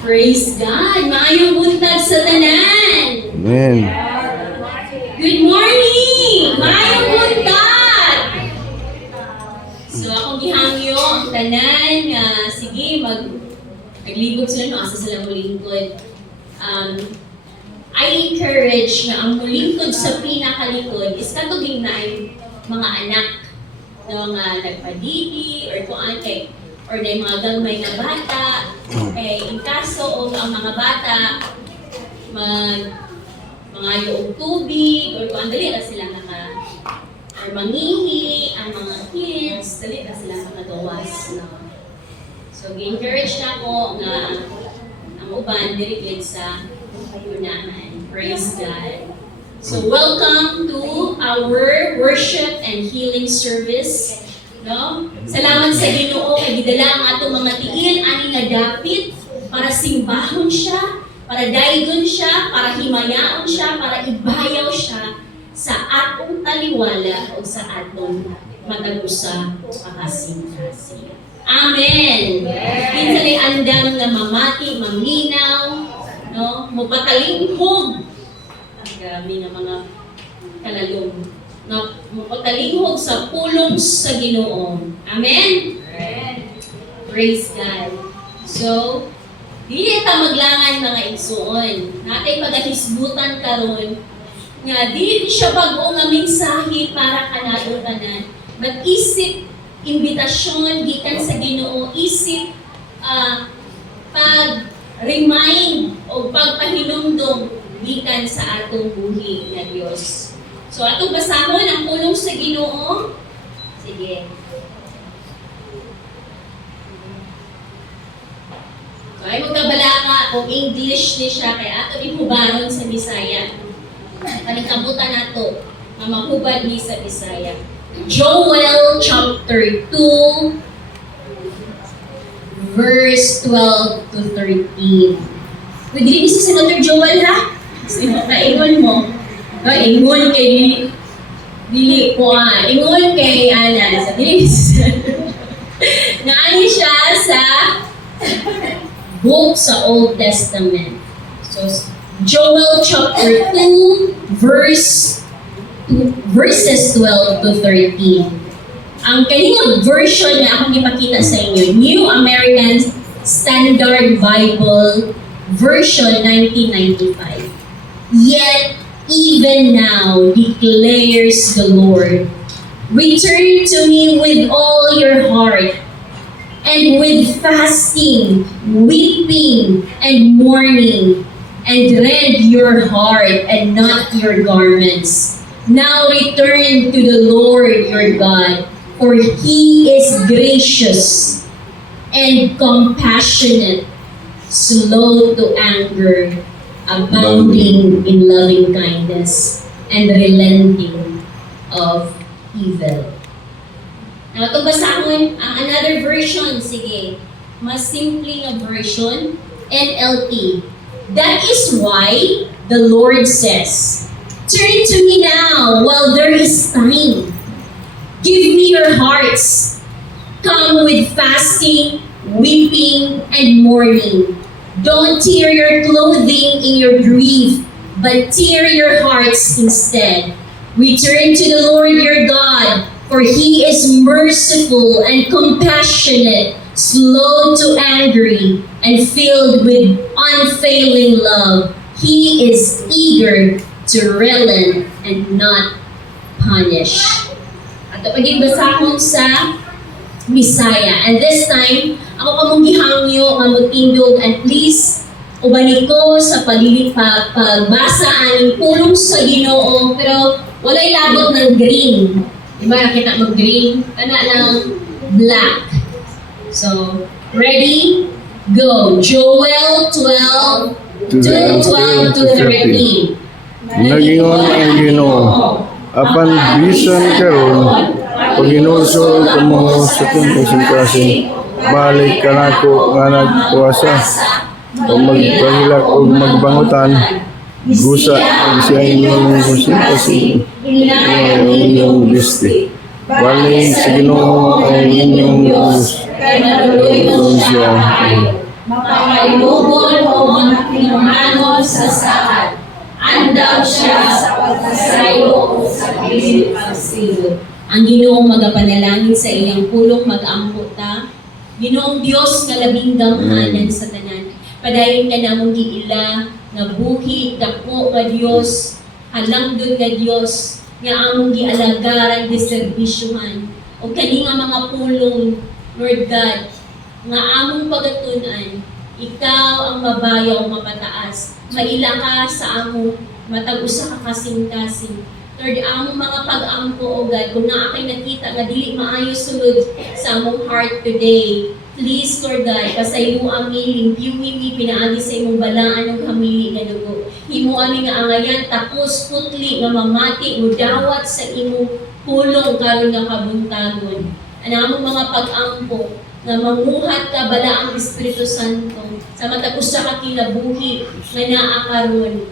Praise God! Maayong buntag sa tanan! Amen. Good morning! Maayong buntag! So akong gihangyo ang tanan nga sige maglibot sila no asa sila mo lingkod. I encourage na ang mulingkod sa pinakalikod is katuging na ay mga anak no, nga nagpadidi or kung kay or na mga gamay na bata. Eh, in kaso o ang mga bata mga yung tubig or kung dali na sila or mangihi, ang mga kids, dali na sila makagawas. No? So, gi-encourage na ko nga ang uban diri sa unahan. Praise God. So, welcome to our worship and healing service. No? Salamat sa Ginoo kay gidala ang atong mga tiil ani nga dapit para simbahon siya, para daygon siya, para himayaon siya, para ibayaw siya sa atong taliwala o sa atong matagusa pakasing-kasing. Amen. Kinsa ni andam nga mamati, maminaw, no? Mupatalingkog. Grabe nga mga kalalong. Na mapatalingkog sa pulong sa Ginoo. Amen? Praise God. So, dili ta maglangan mga igsuon. Natay pagahisgutan karon nga dili siya bag-o nga mensahe para kanado tanan. Mag-isip imbitasyon gikan sa Ginoo, isip pag-remind o pagpahinumdom gikan sa atong buhi nga Dios. So atong basahon ang pulong sa Ginoo. Sige. So ay magkabalaka kung English ni siya kay ato ihubaron sa Bisaya. Paningkabutan nato nga mahubad ni sa Bisaya. Joel chapter 2 verse 12 to 13. Pwede rin si Senator Joel ha? Kaingon mo. No, ingon kay dili ko ingon kay Ana sa bilis. Naani siya sa book sa Old Testament. So Joel chapter 2 verses 12 to 13. Ang kaniyang version na akong ipakita sa inyo, New American Standard Bible version 1995. Yet even now, declares the Lord, return to me with all your heart, and with fasting, weeping, and mourning, and rend your heart and not your garments. Now return to the Lord your God, for He is gracious and compassionate, slow to anger, abounding in loving kindness, and relenting of evil. Now, ito basahon ang another version. Sige, mas simple nga version, NLT. That is why the Lord says, turn to me now while there is time. Give me your hearts. Come with fasting, weeping, and mourning. Don't tear your clothing in your grief, but tear your hearts instead. Return to the Lord your God, for He is merciful and compassionate, slow to angry, and filled with unfailing love. He is eager to relent and not punish. At paging basahon sa Bisaya. And this time, ako kamong gihangyo nga magtindog and please ubani ko sa pagbasa aning pulong sa Ginoo pero walay labot ng green. Diba nakita mo green? Kana lang black. So, ready? Go. Joel 12 to 13. Nagingon ang Ginoo, apan bisan karon pag-inulsol ko mo sa kong kasing balik ka na ko nga nagpuwasa o magpahilak o magbangutan gusa siya inyong kasi inyong bisti balik sa Ginoo ang inyong siya Mapailubon o mga kinumanon sa saad. Andam siya sa pagkasayo o sa pilit pagsilot. Ang Ginoong magapanalangin sa iyang pulong mag-ampo ta. Ginoong Dios nga labing gamhanan sa tanan. Padayon ka namong giila nga buhi dako nga Dios, halangdon nga Dios nga among gialagaran giserbisyuhan. O kani nga mga pulong, Lord God, nga among pagatun-an, ikaw ang mabayaw mapataas. Maila ka sa among matag usa ka kasing-kasing. Lord, among mga pag-ampo, O God, kung na akay nakita nga dili maayo sulod sa among heart today, please, Lord God, pasayo ami, limpyuhin mi, pinaagi sa imong balaan ng hamili nga dugo. Himo ami nga angayan, tapos putli nga mamati, mudawat sa imong pulong karon nga kabuntagon. Anamong mga pag-ampo, nga manguhat ka bala ang Espiritu Santo sa matapos sa kakinabuhi nga naa karon.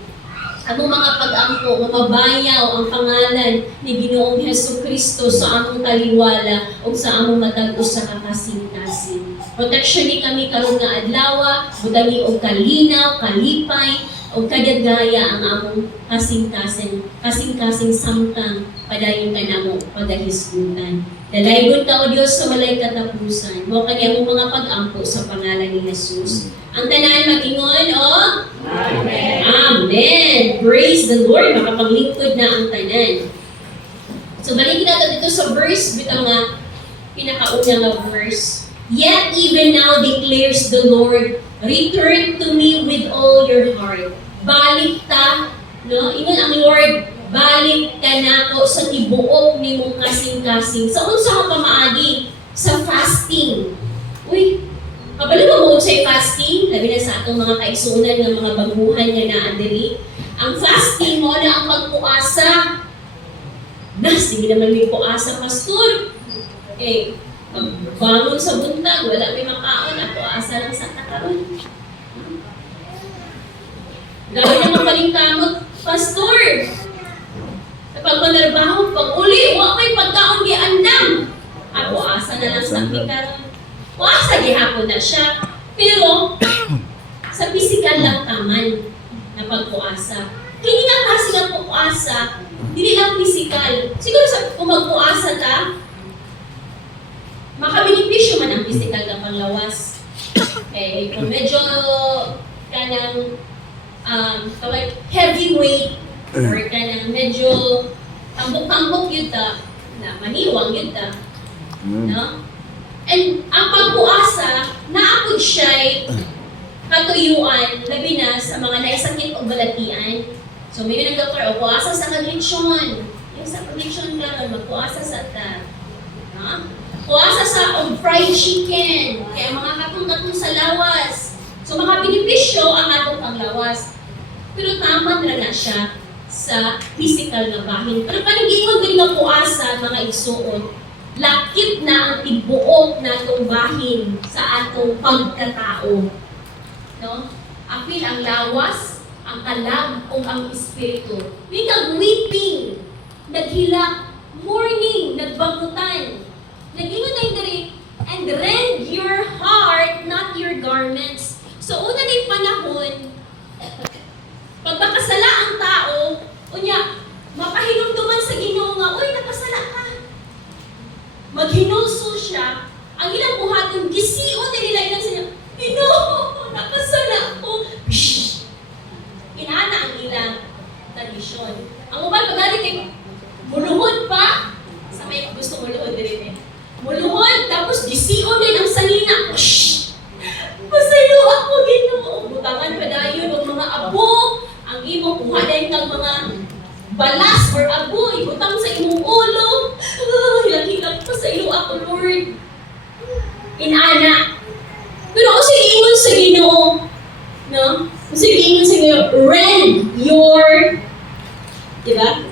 Among mga pag-ampo, nga mabayaw ang pangalan ni Ginoong Hesukristo sa among taliwala o sa among matag-os sa kakasing-kasing. Protection ni kami karon nga adlaw, butangi og kalinaw, kalipay, o kadagaya ang among kasing-kasing samtang padayon ka namo pagahisgutan. Dalaygon ka o Diyos sa walay katapusan. Mo kanya mong mga pag-ampo sa pangalan ni Jesus. Ang tanan mag-ingon, o? Amen. Amen. Praise the Lord. Makapaglingkod na ang tanan. So balikin natin dito sa verse, bitang nga pinakauna nga verse. Yet even now declares the Lord, return to me with all your heart. Balik ta, no? Ingon ang Lord, balik ka nako sa tibuok ni mong kasing-kasing. Sa unsa ka pamaagi? Sa fasting. Uy, kabalo mo sa fasting? Labi na sa atong mga kaigsunan ng mga baguhan nga naadiri. Ang fasting mo na ang pagpuasa. Sige naman may puasa, pastor. Okay, bangon sa buntag, wala may makaon, ako asa lang sa kataon. Gawin naman paling kamot, pastor. Kapag manarbaho, pag uli, wala may pagkaon di andam. Ako asa na lang sa pikaron. Asa gihapon na siya. Pero, sa physical lang taman na pagpuasa. Kini nga kasi nga pagpuasa, hindi lang physical. Siguro sa kung magpuasa ta, makabinipisyo man ang physical na panglawas. Okay, kung medyo kanang heavyweight or kanang medyo tambok-tambok yun ta, na maniwang yun ta. No? And ang pagpuasa, naapod siya'y katuyuan, labi na sa mga naisakit o balatian. So, may ng doktor, o puasa sa kaglitsyon. Yung sa kaglitsyon ka, magpuasa sa ta. No? Puasa sa fried chicken. Kaya mga katong-katong sa lawas. So, mga benepisyo ang atong panglawas. Pero tama na siya sa physical na bahin. Pero panigingon din nga puasa, mga igsuon, lakip na ang tibuok na itong bahin sa atong pagkatao. No? Apil ang lawas, ang kalag, o ang espiritu. May weeping, naghilak, mourning, nagbangutan. Nag-ingon na yung and rend your heart, not your garments. So, una na yung panahon, pag makasala ang tao, unya, mapahinumduman sa Ginoo nga, uy, nakasala ka. Maghinulso siya, ang ilang buhaton, gisiyon na nila ilang siya, Ginoo, nakasala ko. Pshh! Inana ang ilang tradisyon. Ang ubal, pag-alit kay muluhod pa, sa may gusto muluhod din eh. Muluhod, tapos gisiyon din ang salina. Shhh! Masayo ako, Ginoo. Butangan pa dayon ng mga abo, ang imong kuhanin ng mga balas or abo, ibutang sa imong ulo. Hilang-hilang pa sa iyo ako, Lord. Inana. Pero kung sige ingon sa Ginoo, no? Kung sige ingon sa Ginoo, rend your, diba?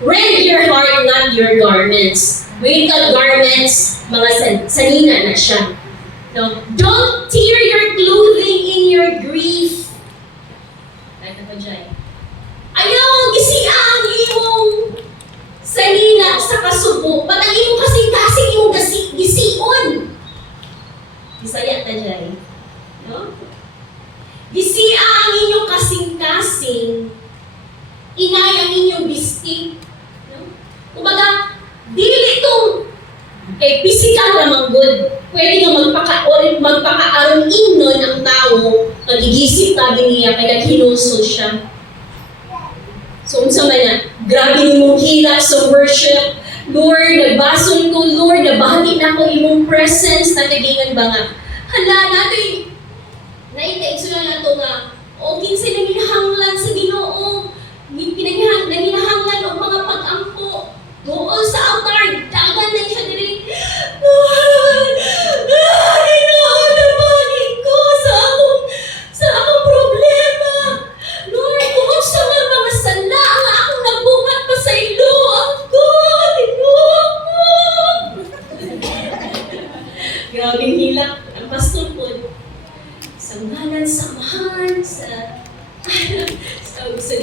Rend your heart, not your garments. When garments, mga sanina na siya. No? Don't tear your clothing in your grief. Kahit ako dyan. Ayaw, gisiya ang imong sanina sa kasubo. Ba't ang imong kasing-kasing imong gisiyon? Bisaya ta dyan. No? Gisia ang inyong kasing-kasing, inay ang inyong bistik. No? Kumbaga, dili itong physical na good. Pwede nga magpaka-aron ingnon ang tao, nagigisip tabi niya, kaya hinusol siya. So, unsa man na, grabe ni mong hilak sa worship. Lord, nagbason ko, Lord, nabahagi na ko imong presence, natagingan ba nga? Hala, natin, naitaigso na to nga, o kinsay na ginahanglan sa Ginoo, naginahanglan o mga pag-ampo, doon sa altar, dagan na siya diri, Lord, Ginoo, nabahagi ko sa akong problema. Lord, kung sa mga sala nga akong nabungat pa sa ilo, ako, Ginoo ko. Grabing hilak ang pastor po. Sa ngalan, sa amahan, sa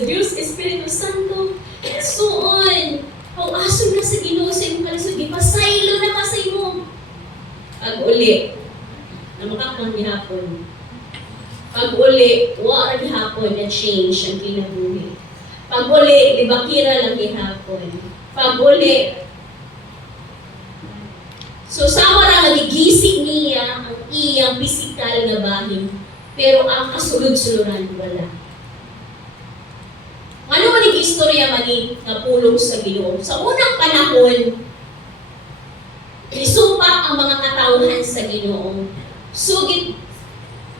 Diyos, Espiritu Santo, suon, pag-asog na sa Ginoo sa imong kalisod, ipasaylo na ka sa imo. Pag-uli, na makakang gihapon. Pag-uli, wa ra gihapon na change ang kinabuhi. Pag-uli, libakira lang gihapon. Pag-uli, so sama ra nagigisi niya ang iyang pisikal nga bahin, pero ang kasulod-suluran wala. Ano man yung istorya mani na pulong sa Ginoo? Sa unang panahon, isumpak ang mga katawhan sa Ginoo. So,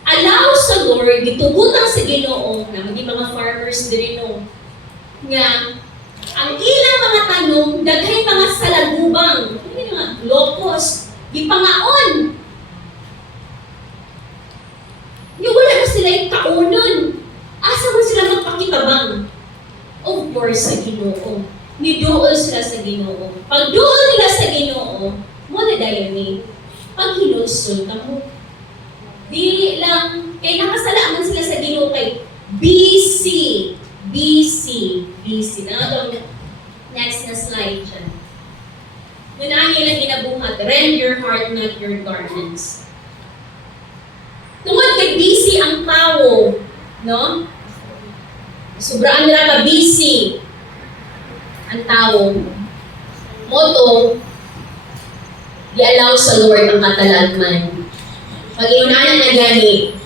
allow sa Lord, gitugutan sa Ginoo, na maging mga farmers din nga, ang ilang mga tanong, daghay mga salagubang, mga locust, gipangaon. Yung wala na sila yung kaunon. Asa mo sila magpakitabang? Of course, sa Ginoo. Niduol sila sa Ginoo. Pag duol nila sa Ginoo, mo na dayon ni. Pag hinulsol ka mo. Di lang, kay nakasalaman sila sa Ginoo kay BC. Na ito, next na slide dyan. Ngunaan nilang ginabuhat, rend your heart, not your garments. Tungod kay BC ang tao, no? Sobraan nila ka busy ang tao. Moto, i-allow sa Lord ang katalagman. Pag iunanan na gani,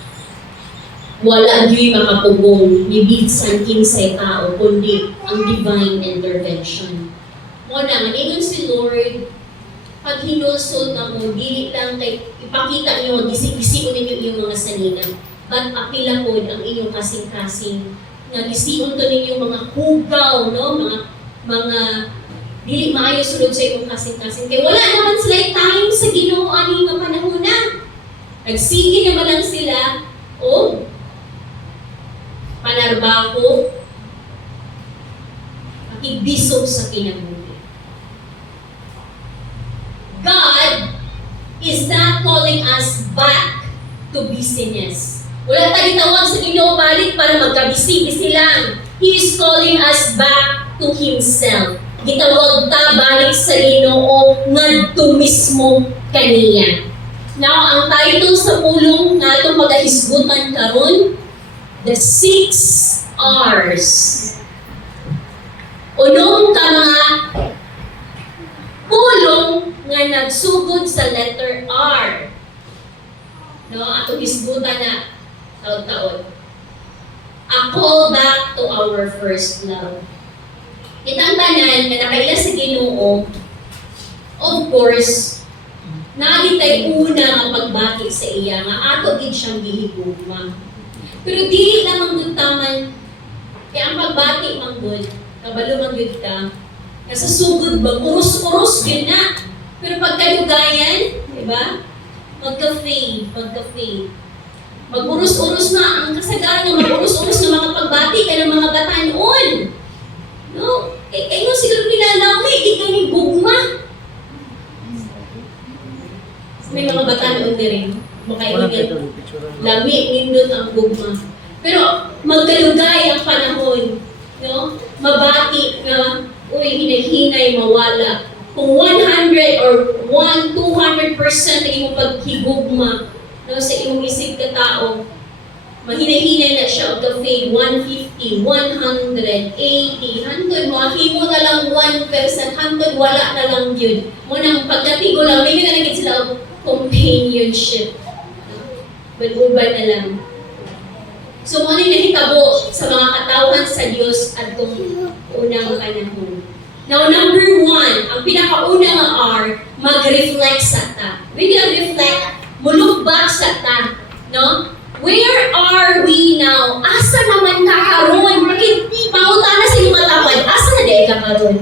wala gyud makapugong nibigsan kinsay tao kundi ang divine intervention. Mo na maningon si Lord, pag hinulsol na mo, dili lang kay ipakita niyo, gisi-gisi ninyo iyong mga sanina, but apila pod ang inyong kasing-kasing nga gisiun to ninyo mga hugaw, no? Mga dili maayo sulod sa imong kasing-kasing. Kaya wala naman sila time sa Ginoo ani nga panahon na. Nagsige naman lang sila o panarbaho, pakibisog sa kinabuhi. God is not calling us back to busyness. Wala tayong tawag sa Ginoo balik para magkabisi-bisi lang. He is calling us back to Himself. Gitawag ta balik sa Ginoo ngadto mismo kaniya. Now, ang title sa pulong na itong pagkahisgutan karon, The 6 R's. Unong ka mga pulong nga nagsugod sa letter R. No, atong hisgutan na taon-taon. A call back to our first love. Itang tanan na nakaila sa Ginoo, of course, nagitay una nga pagbati sa iya nga ato gid siyang gihigugma. Pero dili lamang gud taman kaya ang pagbati man gud, kabalo man gud ka, nasa sugod ba urus-urus gid na. Pero pagkadugayan, di ba? Magka-fade. Mag-urus-urus na ang kasagaran ng mag-urus-urus ng mga pagbati ka ng mga batanon. No? Kayo siguro nilalami, di kayo ni gugma. May mga batanon din rin. Makaingat. Lami, nindot ang gugma. Pero magkalugay ang panahon. No? Mabati na, uy, hinay-hinay, mawala. Kung 100 or 200% naging mo paghigugma, no, sa imong isig ka tao, mahinay-hinay na siya of the faith, 150, 100, 80, hangtod mo, himo na lang 1%, hangtod wala na lang yun. Munang pagdating ko lang, may ganagin sila of companionship. Baluban na lang. So, mo nahitabo sa mga katawan sa Diyos at itong unang panahon. Now, number 1, ang pinakauna nga R, mag-reflect sa ta. When you reflect, look back sa ta. No? Where are we now? Asa naman ka karon? Bakit pangutana sa iyong matapad? Asa na di ka karon?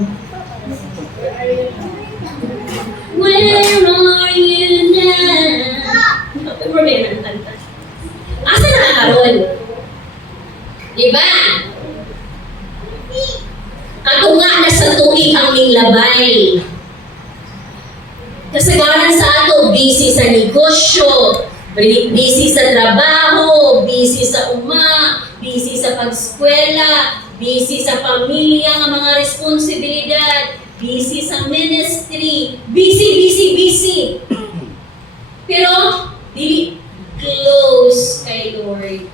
Where are you now? Problema ng kanta. Asa na ka karon? Diba? Katunga na sa tuig ang minglabay. Kasagaran sa ato, busy sa negosyo, busy sa trabaho, busy sa busy sa pag-eskwela, busy sa pamilya nga mga responsibilidad, busy sa ministry, busy. Pero, dili close kay Lord.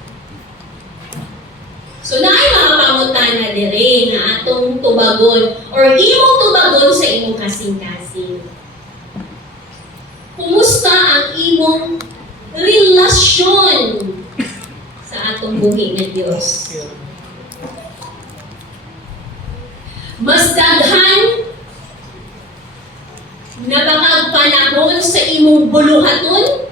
So, naay mga pangutana diri nga atong tubagon or imong tubagon sa imong kasing-kasing. Kumusta ang imong relasyon sa atong buhi nga Dios? Mas daghan na baka panahon sa imong buluhaton?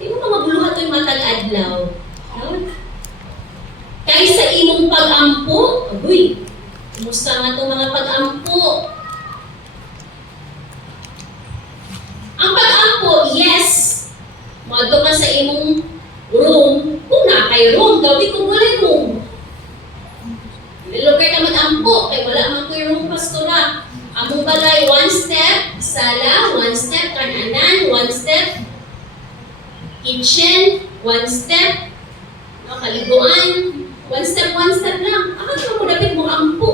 Di mo mga buluhaton matag adlaw. No? Kaysa imong pag-ampo, agoy, kumusta nga itong mga pag-ampo? Ang pag-ampo, yes, mato ka sa imong room, kung na kay room, gabi kung wala room. Nilugay ka mag-ampo, kay wala man ko room pastora. Among balay, 1 step, sala, 1 step, kananan, 1 step, kitchen, 1 step, no, kaliguan, 1 step lang. Akala mo dapat mo ampo.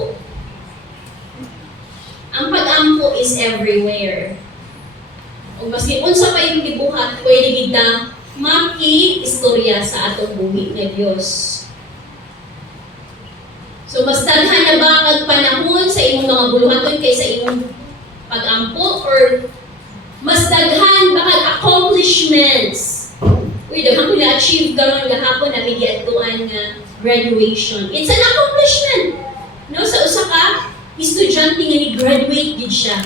Ang pag-ampo is everywhere. O maski unsa pa yung gibuhat, pwede gid maki-istorya sa atong buhi nga Dios. So mas daghan na ba kag panahon sa imong mga buluhaton kaysa imong pag-ampo or mas daghan ba kag accomplishments? Uy, daghan ko na-achieve karon gahapon na may giadtuan nga graduation. It's an accomplishment. No, sa usa ka estudyante nga ni-graduate gid siya.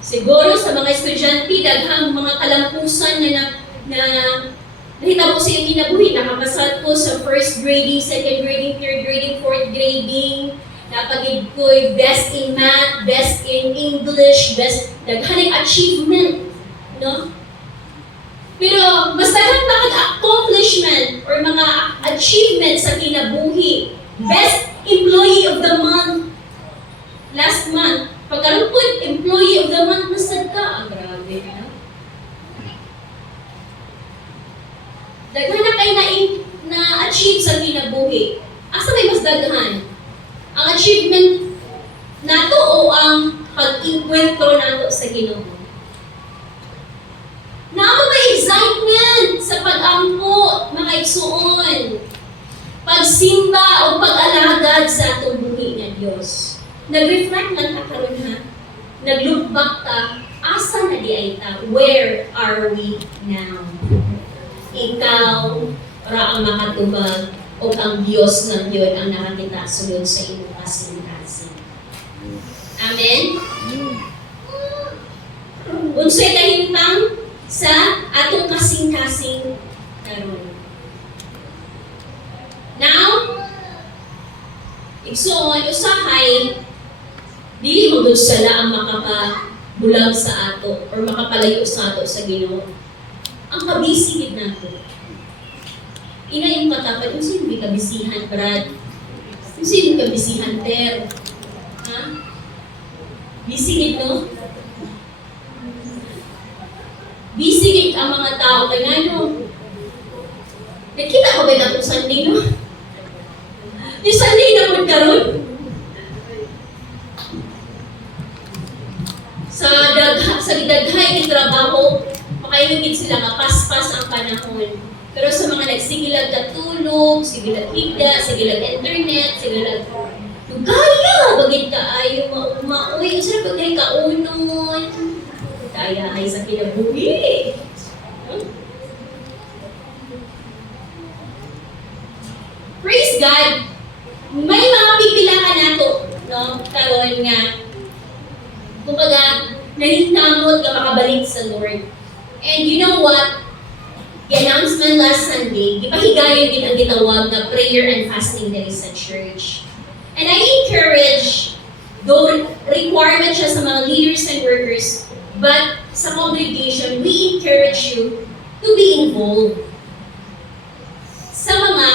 Siguro sa mga estudyante daghang mga kalampusan na nahitabo sa iyong kinabuhi, nakapasad ko sa first grading, second grading, third grading, fourth grading, napagid ko best in math, best in English, best daghan achievement, no? Pero mas daghan pa kag accomplishment or mga achievement sa kinabuhi. Best employee of the month last month. Pagkaroon po, employee of the month na sad ka. Ang grabe na. Daghan na kayo na-achieve sa kinabuhi. Asa may mas daghan? Ang achievement nato o ang pag-inkwentro nato sa Ginoo? Naamo ba excitement sa pag-ampo, mga igsuon? Pagsimba o pag-alagad sa atong buhi nga Dios. Nag-reflect lang ka karon ha. Nag-look back ka. Asa na di ay ta? Where are we now? Ikaw ra ang makatubag o ang Diyos ng yun ang nakakita sulod sa iyong kasing-kasing. Amen? Unsay kahintang sa atong kasing-kasing karon. Now, igsoon, usahay, dili mo dun sala ang makapabulag sa ato or makapalayo sa ato sa Ginoo. Ang kabisigid nato. Ina yung katapad, yung sino may kabisihan, Brad? Yung sino may kabisihan, Ter? Ha? Bisigid, no? Bisigid ang mga tao kay nano. Nakita ko ba itong Sunday, no? Yung Sunday na po karon. Sa daghay ni trabaho, maayo gid sila nga paspas ang panahon. Pero sa mga nagsigilag na tulog, sigilag higda, sigilag internet, sigilag kaya, bagay kaayo, mauwi, sila bagay kaunon. Kaya ay sa kinabuhi. Praise God! May mga pipila ka na to, no? Karoon nga, kumbaga, nahitamot ka makabalik sa Lord. And you know what? The announcement last Sunday, ipahigayon din ang gitawag na prayer and fasting there sa church. And I encourage, though requirement siya sa mga leaders and workers, but sa congregation, we encourage you to be involved sa mga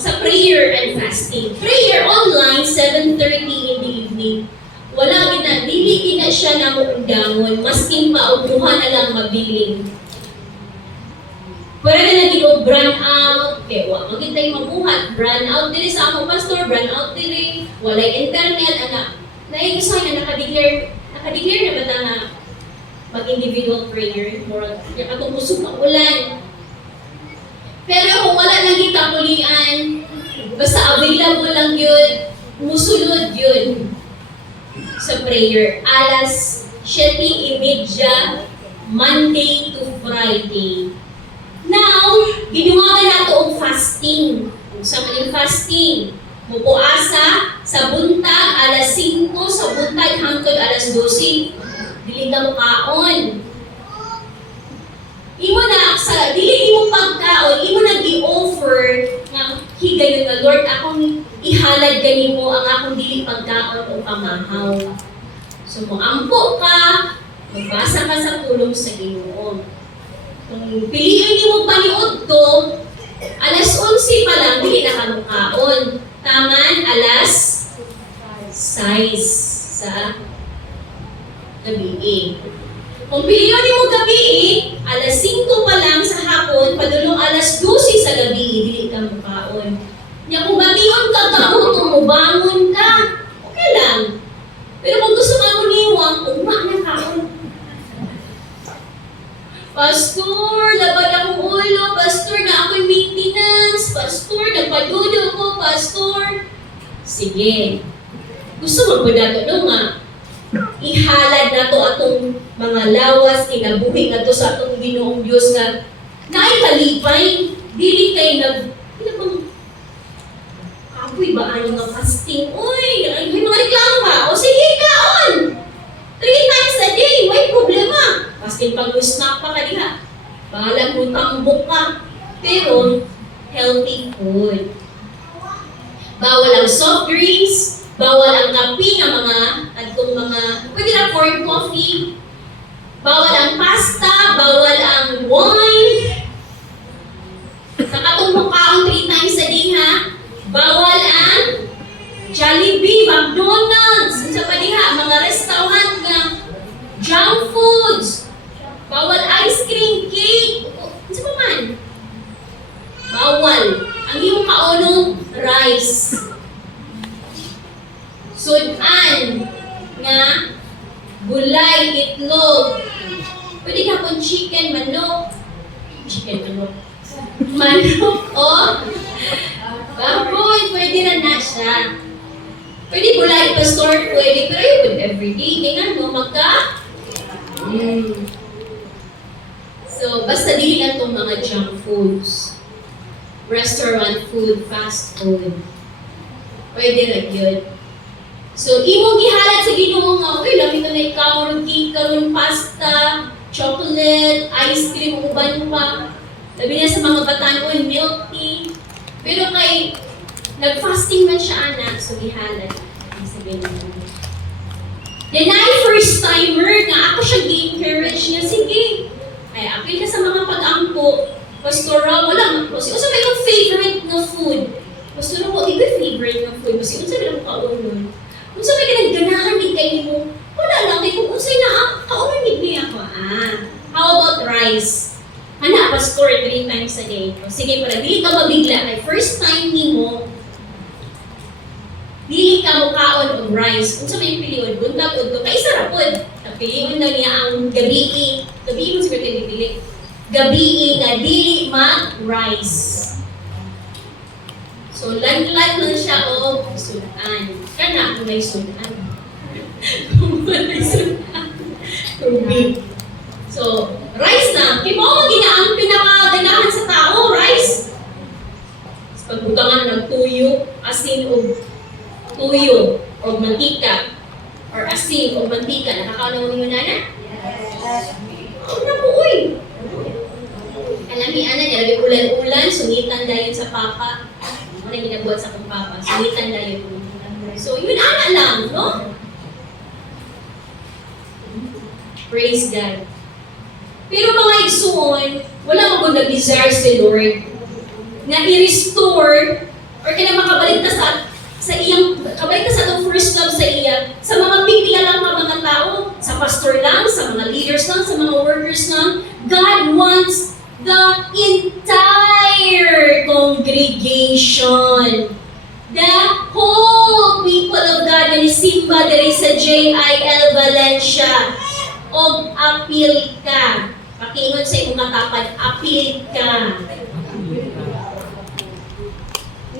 sa prayer and fasting. Prayer online, 7:30 in the evening. Wala gina, dili na siya na muundangon, masking paupuhan na lang mabiling. Pwede na naging brand out, kaya wala magintay mabuhat. Brand out din sa akong pastor, brand out din walay internet, anak. Naigusahan na nakadeclare na ba na mag-individual prayer, moral, katong busog ang ulan. Pero kung wala nang kitapulian, basta available lang yun, musulod yun sa prayer. Alas 7:30, Monday to Friday. Now, ginuwagan nato og fasting. Sa maning fasting, mupuasa sa buntag, alas 5 sa buntag hangtod alas 12. Dili ka mukaon. Imo na sa dili imo pagkaon, imo na gi-offer nga higayon nga Lord, akong ihalad kanimo ang akong dili pagkaon o pamahaw. So moampo ka, magbasa ka sa pulong sa Ginoo. Kung piliin nimo paniud to, alas 11 pa lang dili na ka mukaon. Taman alas 6 sa gabi. Kung piliin mo gabi, alas 5 pa lang sa hapon, padulong alas 12 sa gabi, dili ka mukaon. Nya kung bation ka kaon, mubangon ka, okay lang. Pero kung gusto ka mo niwang, ugma na kaon. Pastor, labad akong ulo. Pastor, na ako'y maintenance. Pastor, nagpadudo ko. Pastor. Sige. Gusto mo ba nato no nga? Ihalad na to atong mga lawas, kinabuhi na to sa atong Ginoong Diyos nga naikalipay, dili kay ako'y ba ano nga fasting? Uy, may mga reklamo ba? O sige, kaon! 3 times a day, may problema. Fasting pag-snack pa ka diha. Bahala mo tambok ka. Pero, healthy food. Bawal ang soft drinks, bawal ang kape ng pwede na corn coffee, bawal ang pasta, bawal ang wine, sa katong mukaon 3 times a day ha, bawal ang Jollibee, McDonald's, sa pa diha, mga restaurant na junk foods, bawal ice cream, cake, sa pa man, bawal. Ang iyong kaonong rice. Sudan nga gulay, itlog. Pwede ka kung chicken, manok. Manok, baboy, pwede na siya. Pwede gulay, pastor, pwede, pero yun everyday. Tingnan mo, So, basta dili lang itong mga junk foods. Restaurant food, fast food. Pwede na yun. So, imong gihalat sa Ginoo nga, uy, lami ka na ikaw, cake, karon pasta, chocolate, ice cream, uban pa. Labi na sa mga batanon, milk tea. Pero kay, nag-fasting man siya, anak, so gihalat. Sabihin mo. Then I first timer nga, ako siya gi-encourage niya, sige. Ay, apil ka sa mga pag-angko. Pastor, wala man po. Kasi may kong favorite na food. Pastor, iba favorite na food. Kasi unsa lang kaunon. Unsa may ganahan din kayo mo. Wala lang. Kaya kung unsay na kaunon din niya ako. How about rice? Hana, pastor, 3 times a day. Sige, para dili ka mabigla. Kay first time ni mo, dili ka mo kaon og rice. Unsa may piliod? Buntag og kay isa ra pod. Piliin na niya ang gabi mo siguro kayo bibili. Gabi nga dili mag-rise. So, lang siya o sudan. Kana kung may sudan. Kung may sudan. Tubig. So, rice na. Kaya mo ang pinakaganahan sa tao, rice. Pagbukangan ng tuyo, asin o tuyo o mantika or asin o mantika, nakakaulaw niyo na? Oo na po, uy. Alamian na niya, lagi ulan-ulan, sunitan dahil sa papa. Ano yung ginabuhat sa kong papa? Sunitan dahil. So, yun ana lang, no? Praise God. Pero mga igsuon, wala mo nag-desire si Lord na i-restore or kaya makabalik na sa iyang, kabalik na sa itong first love sa iya, sa mga pipila lang mga tao, sa pastor lang, sa mga leaders lang, sa mga workers lang. God wants the entire congregation. The whole people of God na simba diri sa JIL Valencia. O appeal ka. Pakingon sa imong katapad, appeal ka.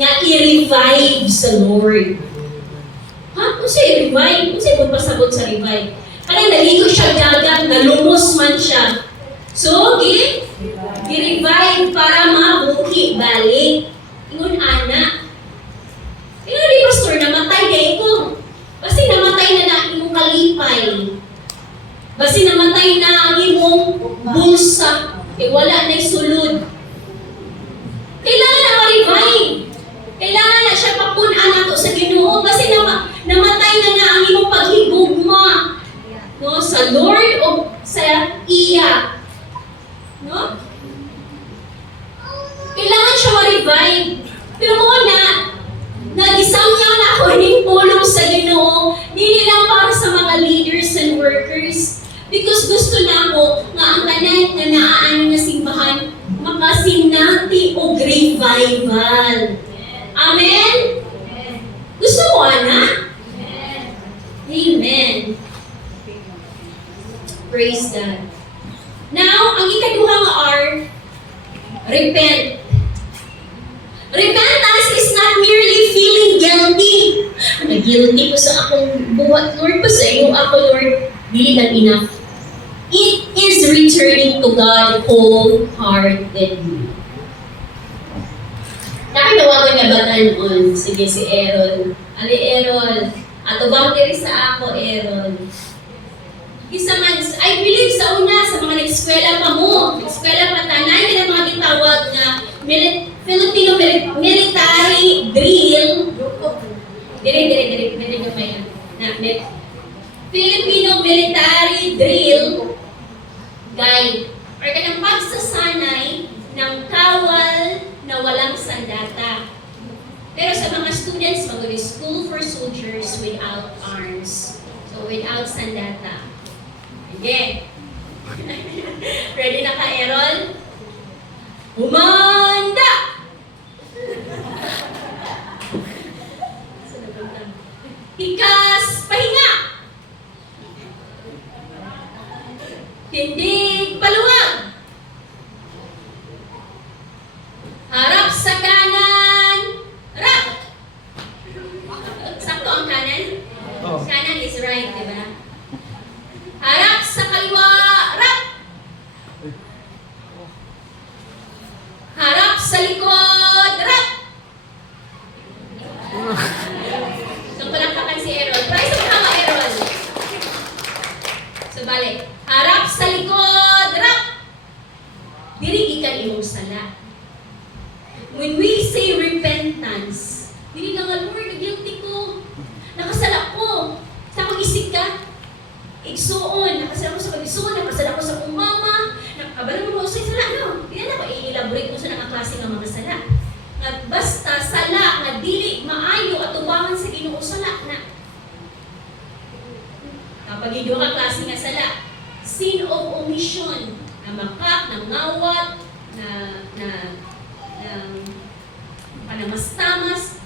Nga i-revive sa Lord. Ha? Kung siya i-revive? Kung siya magpasabot sa revive? Kaya naligo siya dagat, nalumos man siya. So, i-revive para mabuhi balik. Ingon anak. Ingon di pastor, namatay na ito. Kasi namatay na imong kalipay. Kasi namatay na ang imong bulsa. Wala na'y sulod. Kailangan na ma-revive. Kailangan na siya papunan nato sa Ginoo kasi namatay na nga ang imong paghigugma, no, sa Lord o sa iya. No? Kailangan siya ma-revive. Pero nagisangyaw na ako ng pulong sa Ginoo, hindi lang para sa mga leaders and workers. Because gusto na ako nga ang tanan na naaan na simbahan makasinati o revival. Amen? Gusto mo, anak? Amen. Praise God. Now, ang ikaduha nga R, repent. Repentance is not merely feeling guilty. Guilty ko sa akong buhat, Lord, ko sa iyo ako, Lord. Dili lang enough. It is returning to God wholeheartedly. Nakinawagan niya ba tanon? Sige, si Aaron. Ali, Aaron. Atubang diri sa ako, Aaron. Isa man, I believe sa una, sa mga nag-eskwela pa mo, nag-eskwela pa tanay, nila mga gitawag na Filipino military drill. Dire nyo pa yan. Filipino military drill guide. Or kanang pagsasanay ng kawal na walang sandata. Pero sa mga students, mag school for soldiers without arms. So, without sandata. Okay. Ready na ka, Errol? Humanda! Tikas, pahinga! Tindig, paluwag! Harap sa kanan, rap! Sakto ang kanan? Oh. Kanan is right, di ba? Harap sa kaliwa, rap! Harap sa likod, rap! So, palakpakan si Errol. Price ang hawa, Errol. So, balik. Harap sa likod, rap! Dirigi ka imong sala. When we say repentance, hindi lang nga, Lord, guilty ko. Nakasala ko. Sa akong isig ka. Igsuon. Nakasala ko sa pag-igsuon. Nakasala ko sa akong mama. Nakabala mo sa sala, no? Hindi na ko i-elaborate mo sa nakaklase ng mga sala. Nga basta sala, nga dili, maayo, at tubangan sa Ginoo sala na. Kapag hindi ka klase nga sala, sin of omission, na makak, na ngawat, na panamastamas,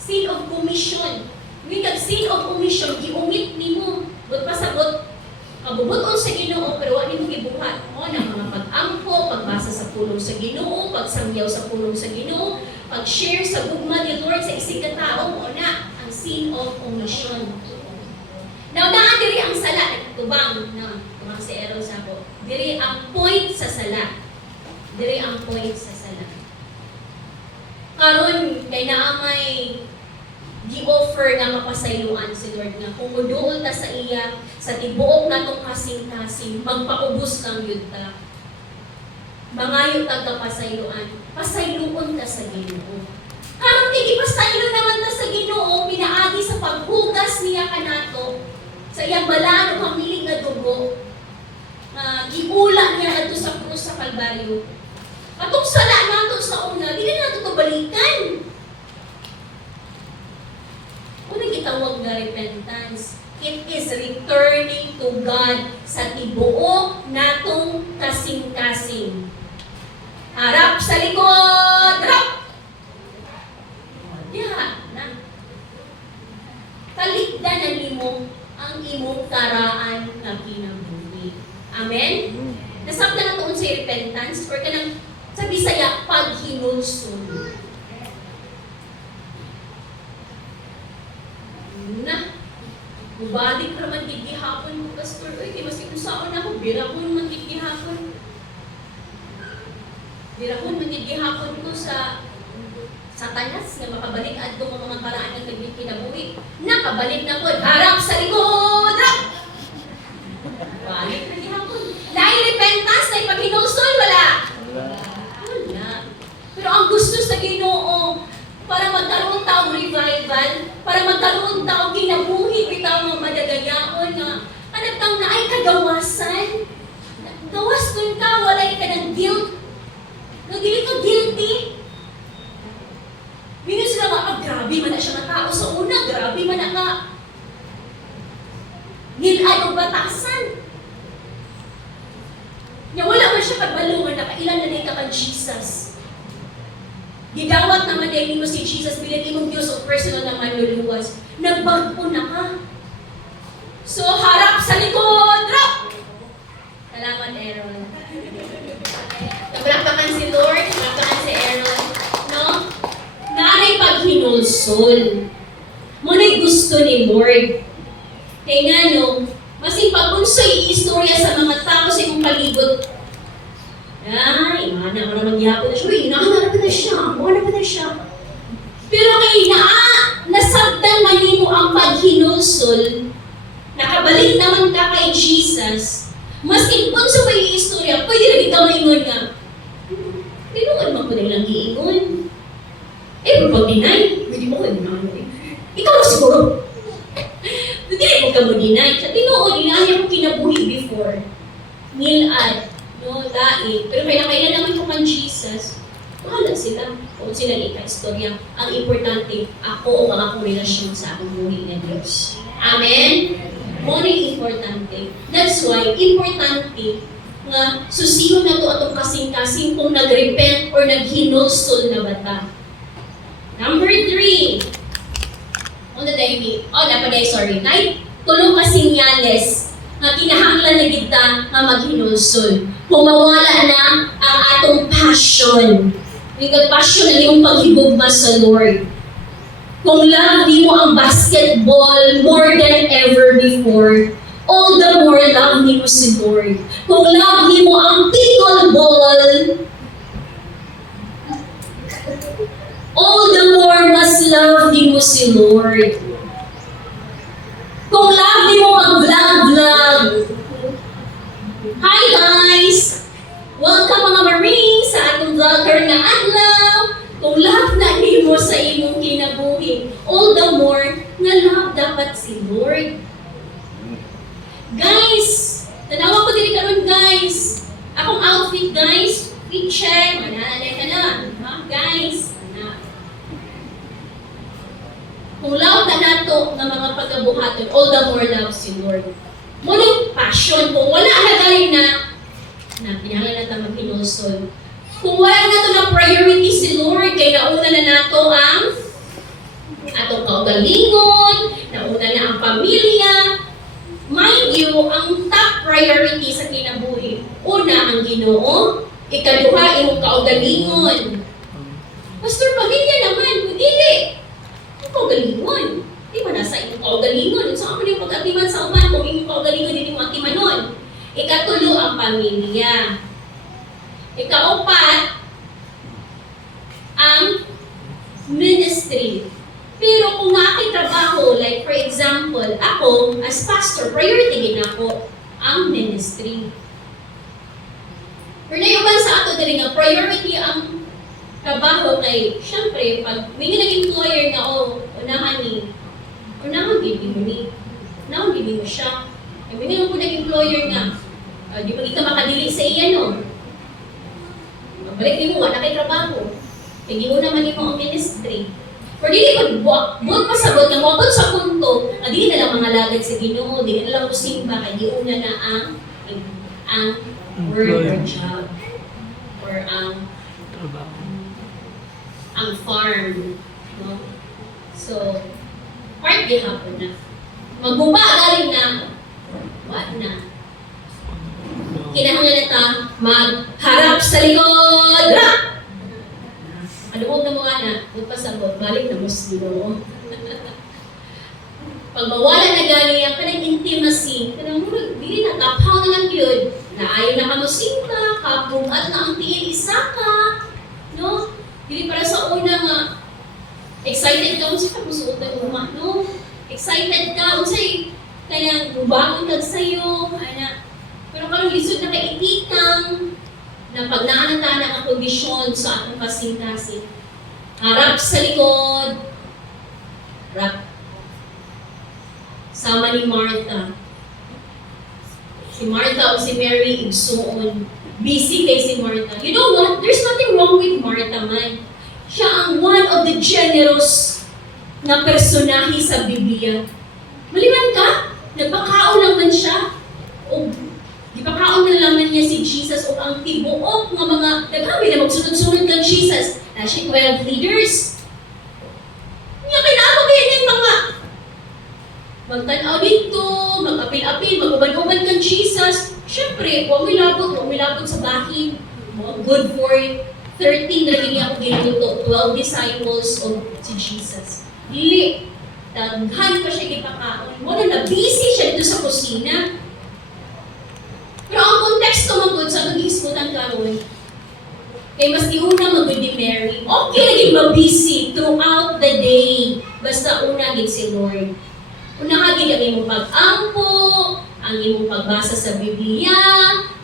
sin of commission. When kag sin of omission, giumit nimo, but pasabot, Kabubuton sa Ginoo pero wala nimo gibuhat. O na mga pag-ampo, pagbasa sa pulong sa Ginoo, pagsangyaw sa pulong sa Ginoo, pag-share sa gugma ni Lord sa isig katao, o na ang sin of omission. Now, diri ang sala, tubang si Aaron sabo. Diri ang point sa sala. Diri ang point sa sala. Karon kay naamay gi-offer nga mapasayloan si Lord nga kung muduol ta sa iya sa tibuok natong kasing-kasing magpaubos kang yun ta. Mangayo ta ka pasayloan. Pasayloon ta sa Ginoo. Karon tigi pasaylo naman ta sa Ginoo pinaagi sa paghugas niya kanato sa iyang balano kang miling nga dugo. Giula niya adto sa krus sa Kalbaryo. Atong sala nato sa una, dili nato to balikan. Una gitawag nga repentance. It is returning to God sa tibuok natong kasing-kasing. Harap sa likod! Harap! Diha na. Talikdanan nimo ang imong karaan nga kinabuhi. Amen? Nasabda na tuon sa repentance or kanang sa Bisaya paghinulsol. Na. Mubalik ra man gihapon mo pastor. Oy, kay maski kusaon ako birahon man gihapon. Birahon man gihapon ko sa tanas nga makabalik adto ang mga paraan ng kinabuhi. Nakabalik na ko harap sa likod. Balik na gihapon. Dahil repentance na ipaghinulsol wala. Wala. Pero ang gusto sa Ginoo para magkaroon taong revival, para magkaroon taong kinabuhi, bitaw mga madagayaon nga anatang na ay kagawasan. Gawas kun ka, walay ka ng guilt. No, dili ka guilty. Minsan sila nga, grabe man na siya nga tao sa una, grabe man na nga nilay o batasan. Nya wala man siya pagbalungan na kailan na ka kang Jesus. Gigawat naman din mo si Jesus bilang imong Diyos o personal na manluluwas. Nagbagpo na ka. So, harap sa likod! Drop! Salamat, Aaron. Nagpalakpakan si Lord, nagpalakpakan si Aaron. No? Naanay paghinulsol. Muna'y gusto ni Lord. Kaya nga, no, masing pag-unsay istorya sa mga tao sa imong palibot. Ay, mana mo na magyapon na siya. Uy, inahanap na siya. Buwan na siya. Pero kay nasabdan man mo ang paghinulsol, nakabalik naman ka kay Jesus, masking kung sa may istorya, pwede rin ikaw maingon nga, tinuod man ko na ilang giingon. Eh, pag dinay, hindi mo kayo na ikaw na siguro. Hindi mo ka mag-deny. Sa tinuod, inaanya ko kinabuhi before. Nilad. No, dahil. Pero kailan naman ko kan Jesus, bahala sila. Kung sila ika-istorya. Ang importante, ako o mga akong relasyon sa akong buhay na Diyos. Amen? Muna yung importante. That's why, importante nga susiyo na to atong kasing-kasing kung nag-repent or nag-hinulsol na bata. Number 3. Tulong ka sinyales nga kinahanglan na kita nga maghinulsol. Kung mawala na ang atong passion. Yung passion na yung paghigugma sa Lord. Kung love mo ang basketball more than ever before, all the more love mo si Lord. Kung love mo ang pickleball, all the more mas love mo si Lord. Kung love mo mag-vlog. Hi guys! Welcome mga Marines sa atong vlogger na adlaw. Kung love na mo sa imong kinabuhi, all the more nga love dapat si Lord. Guys, tanawa ko dili karon guys. Akong outfit guys, fit check. Mananay ka na. Ha? Guys, kung love na nato ng mga pagkabuhaton, all the more love si Lord. Munang passion, kung wala na galing na pinangalan natin mag-hinulsol. Kung wala na ito na priority si Lord, kaya nauna na nato ang atong kaugalingon, nauna na ang pamilya, mind you, ang top priority sa kinabuhi, una ang Ginoo, ikaduha imong kaugalingon. Pastor, pamilya naman, dili. Ang kaugalingon. Di ba nasa imong kaugalingon? So, ako yung pag-atiman sa uman, kung imong kaugalingon, hindi mo atimanon. Ikatulo ang pamilya. Ikaupat, ang ministry. Pero kung nga aking trabaho, like for example, ako as pastor, priority din ako ang ministry. Pero nayuban sa ato din nga, priority ang trabaho kay, syempre, pag may nag-employer na, unahan gini mo ni. Unahan gini mo siya. Ay, may po nag-employer nga, di ba ito makadili sa iya, no? Balik din mo, wala kay trabaho. Hindi mo naman yung mga ministry. Pero dili pag buot pasabot nga mabot sa punto, di na lang mga lagad sa Ginoo, di na lang musimba, kaya di una na ang work or job or ang farm. No? So, part gihapon na. Magbuba galing na, what na? Kinahanglan na ta magharap sa likod. Aluwag na mga na, magpasabot, balik na Muslim. Pag mawala na gani ang kanang intimacy, kanang murag, di na, tapaw na lang yun. Na ayaw na kamusinta, kabugat na ang tiil isa ka. No? Dili para sa una nga, excited ka, unsay ka musuot ng umah, no? Excited ka, unsay kaya bubangon kag sayo, ana. Pero karong lisod na kaitikang, na pag naanata na ang kondisyon sa atong kasing-kasing. Harap sa likod, harap. Sama ni Martha. Si Martha o si Mary, igsuon. Busy kay si Martha. You know what? There's nothing wrong with Martha, man. Siya ang one of the generous na personahe sa Biblia. Maliban ka, nagpakaon lang man siya. O ipakaon na naman niya si Jesus o ang tibuok ng mga naghabi na magsunod-sunod kang Jesus. Na siya 12 leaders. Nga kailangan kayo ng mga magtanaw dito, mag-apil-apil, mag-uban-uban kang Jesus. Siyempre, huwag may labot sa bahin. Good for 13 na rin ako ginuto, 12 disciples of si Jesus. Dili, daghan pa siya ipakaon. Wala na, busy siya dito sa kusina. Pero ang konteksto magod sa mag-iiskutan karon, kay mas iuna magod ni Mary, okay naging mabisi throughout the day. Basta una gid si Lord. Una gid ang imong pag-ampo, ang imong pagbasa sa Biblia,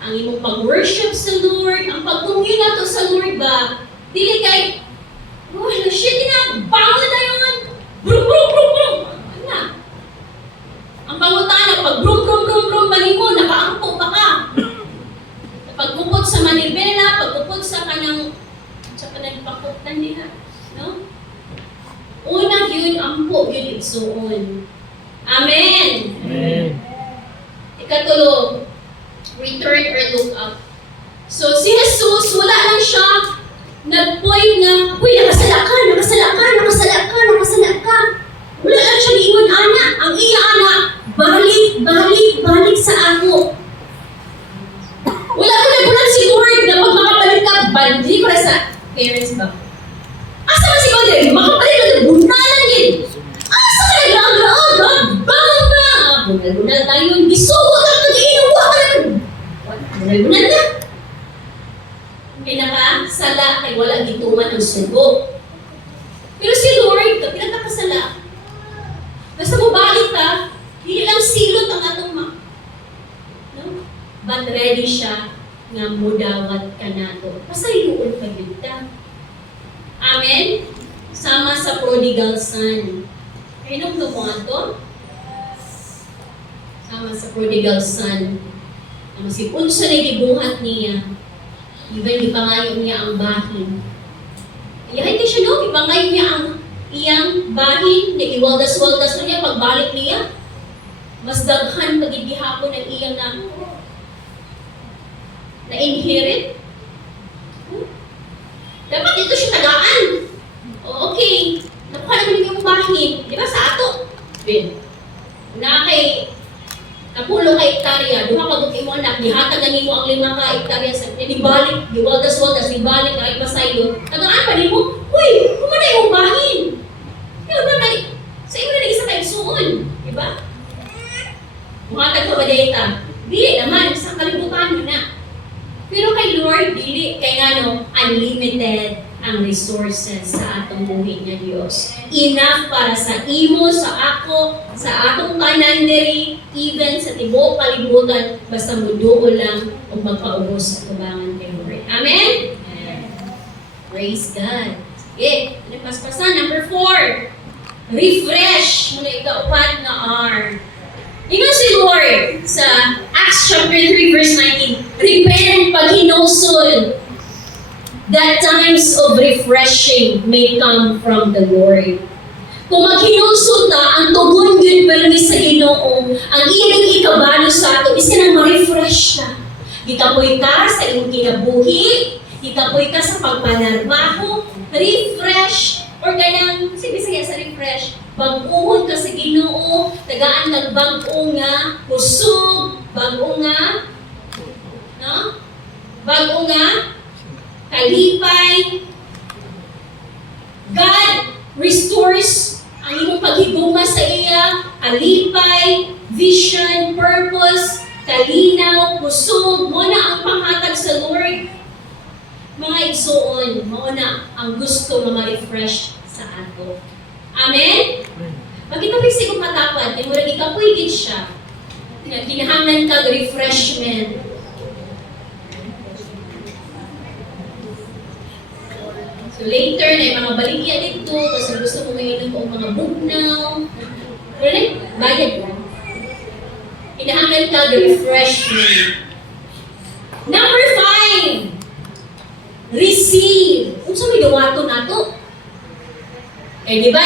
ang imong pag-worship sa Lord, ang pag-commune nato sa Lord ba? Dili kay, wala siya bangon na yun. Brum, brum, brum, brum. Ano? Ang pangutana, pag brum, brum, brum, brum, bali mo, nakaampo pa ka. Pagkupot sa manibela, pagkupot sa kanang pakutan niya. No? Una yun, ampo yun igsuon. Amen! Amen. Ikatulo, return or look up. So si Jesus, wala lang siya nag-point na, uy, nakasala ka. Wala lang siya niingon, ana. Ang iya, ana, balik sa ako. Wala ko na si Lord na pag makabalik ka, balik para sa parents ba? Asa man si God, makabalik ka na bunalan yun. Asa ka nag-aga-aga, bangon ba? Bunal tayo, gisugot ang nag-iinuwa ka na. Bunal na. Pinakasala kay wala gituman ang sugo. Pero si Lord, pinakasala. Basta mabalik ka, hindi lang silot ang atong no? But ready siya nga mudawat ka nato. Pasayuon ka yun ta. Amen? Sama sa prodigal son. Kainom to mo ato? Sama sa prodigal son. Ang si unsa na gibuhat niya. Even ipangayo niya ang bahin. Ayahay ka siya no, ipangayo niya ang iyang bahin, iwaldas-waldas niya pagbalik niya. Mas daghan pagigihapon ng iyang na-inherit. Dapat ito siya tagaan. Okay, nakuha naman yung bahin. Di ba sa ato? Na kay tulo ka hektarya, duha ka buk imo anak, gihatag na nimo ang 5 ka hektarya sa ibalik, giwaldas-waldas, ibalik na ipasayo. Tagaan pa nimo, uy, kumanay mo bahin. Kaya ba kay, sa imo na isa kayo suon, di ba? Muhatag pa ba data? Dili naman, sa kalibutan mo na. Pero kay Lord, dili, kay nga unlimited ang resources sa atong buhay nga Dios. Enough para sa imo, sa ako, sa atong tanan diri, even sa tibuok kalibutan, basta muduo lang o magpaubos sa tubangan kay Lord. Amen? Praise God. Sige, paspasan. Number 4. Refresh. Muna ika-upat na R. Ingon si Lord sa Acts chapter 3 verse 19, repent pag hinusol, that times of refreshing may come from the Lord. Kung maghinusol ta, ang tugon yun permis sa Ginoo, ang iyang ikabalo sa ato, is ka nang ma-refresh ta. Gikapoy ka sa iyong kinabuhi, gikapoy ka sa pagpanarbaho, refresh, or ganang, sige sa refresh, bag-uhon ka sa Ginoo, tagaan ng bag-o nga, kusog, bag-o nga, no? Bag-o nga, kalipay. God restores ang imong paghigugma sa iya, kalipay, vision, purpose, kalinaw, kusog, mo na ang panghatag sa Lord. Mga igsuon, mo na ang gusto nga ma-refresh sa ato. Amen? Pagkita may sigong matapad, ay mula ikapoy gid siya. Kinahanglan ka refreshment. So later, na mga baligya dito, kasi gusto mo may inom o mga bugnaw. Pero bayad mo. Kinahanglan ka refreshment. Number 5. Receive. Kung saan may gawato na to? Eh, di ba,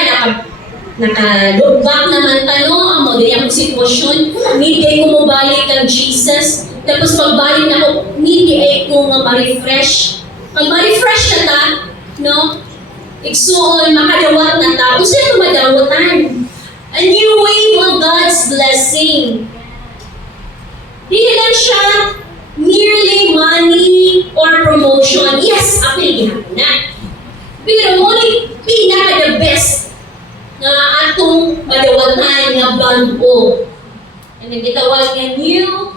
naka-look back naman tano, ang mga akong sitwasyon, need ko mo balik ang Jesus, tapos pagbalik na ako, need ko nga ma-refresh. Pag ma-refresh na ta, no? Igsuon, makadawat na ta, kung saan madawatan? A new wave of God's blessing. Di lang siya merely money or promotion. Yes, ako yung na. Pero ngunit pinaka-the best na atong madawatan nga bago. And nagitawag nga new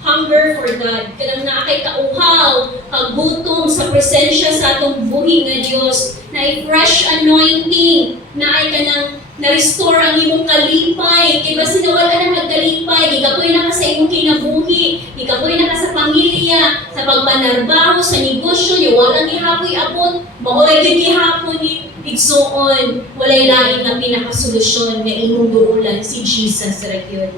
hunger for God. Kanang naakay kauhaw, kagutom sa presensya sa atong buhi nga Dios, na fresh anointing, na ay kanang na-restore ang imong kalipay. Kaya ba sinawala na magkalipay, ikapoy na ka sa imong kinabuhi, ikapoy na ka sa pamilya, sa pagpanarbaho, sa negosyo, yung walang ihapoy abot, maoray din ihapon ni igsuon, walay lain na pinakasolusyon nga imong duulan si Jesus right yun.